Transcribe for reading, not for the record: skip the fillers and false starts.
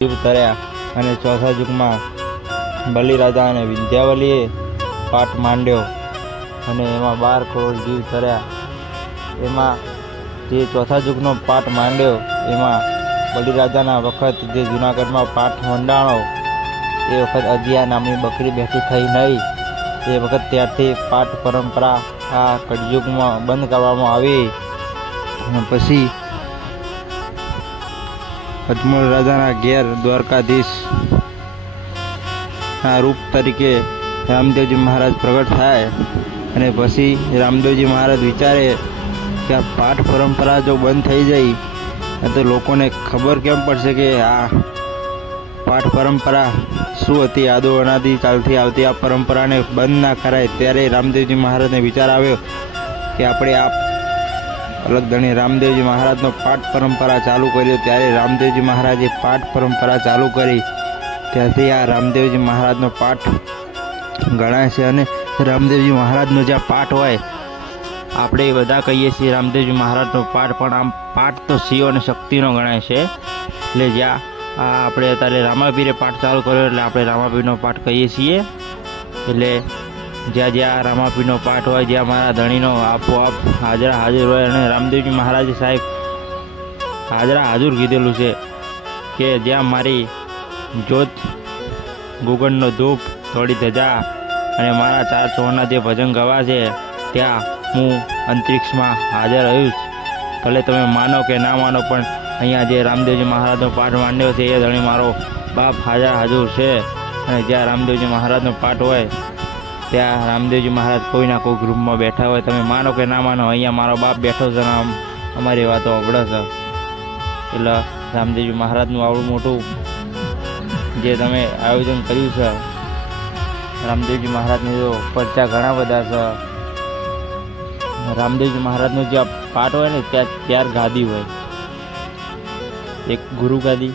જીવ તર્યા અને ચોથા યુગમાં બલિરાજા અને વિંધ્યાવલીએ પાઠ માંડ્યો અને એમાં 12 કરોડ જીવ તર્યા. એમાં જે ચોથા યુગનો પાઠ માંડ્યો એમાં બલિરાજાના વખત જે જૂનાગઢમાં પાઠ મંડાણો એ વખત અજિયા નામની બકરી બેઠી થઈ નહીં. એ વખત ત્યારથી પાઠ પરંપરા આ કળિયુગમાં બંધ કરવામાં આવી. અને પછી અજમલ રાજાના ઘેર દ્વારકાધીશ ના રૂપ તરીકે રામદેવજી મહારાજ પ્રગટ થાય અને પછી રામદેવજી મહારાજ વિચારે કે આ પાઠ પરંપરા જો બંધ થઈ જાય તો લોકોને ખબર કેમ પડશે કે આ પાઠ પરંપરા શું હતી. આદો અનાદિ ચાલતી આવતી આ પરંપરાને બંધ ના કરાય. ત્યારે રામદેવજી મહારાજને વિચાર આવ્યો કે આપણે આ અલગ ધણી રામદેવજી મહારાજનો પાઠ પરંપરા ચાલુ કર્યો. ત્યારે રામદેવજી મહારાજે પાઠ પરંપરા ચાલુ કરી. ત્યારથી આ રામદેવજી મહારાજનો પાઠ ગણાય છે. અને રામદેવજી મહારાજનો જે પાઠ હોય આપણે બધા કહીએ છીએ રામદેવજી મહારાજનો પાઠ, પણ આમ પાઠ તો શિવ અને શક્તિનો ગણાય છે. એટલે જ્યાં આપણે અત્યારે રામાપીરે પાઠ ચાલુ કર્યો એટલે આપણે રામાપીરનો પાઠ કહીએ છીએ. એટલે જ્યાં જ્યાં રામાપીરનો પાઠ હોય, જ્યાં મારા ધણીનો આપોઆપ હાજરા હાજર હોય. અને રામદેવજી મહારાજે સાહેબ હાજરા હાજર કીધેલું છે કે જ્યાં મારી જ્યોત ગુગળનો ધૂપ થોડી ધજા અને મારા 4 ચોરના જે ભજન ગવા છે ત્યાં હું અંતરિક્ષમાં હાજર રહીશ. ભલે તમે માનો કે ના માનો, પણ અહીંયા જે રામદેવજી મહારાજનો પાઠ માંડ્યો છે એ ધણી મારો બાપ હાજર હાજર છે. અને જ્યાં રામદેવજી મહારાજનો પાઠ હોય ત્યાં રામદેવજી મહારાજ કોઈના કોઈ ગ્રુપમાં બેઠા હોય. તમે માનો કે ના માનો, અહીંયા મારો બાપ બેઠો છે અને અમારી વાતો અવળે છે. એટલે રામદેવજી મહારાજનું આવડું મોટું જે તમે આયોજન કર્યું છે, રામદેવજી મહારાજની તો પરચા ઘણા બધા છે. રામદેવજી મહારાજનો જે પાઠ હોય ને ત્યાં 4 ગાદી હોય. એક ગુરુ ગાદી,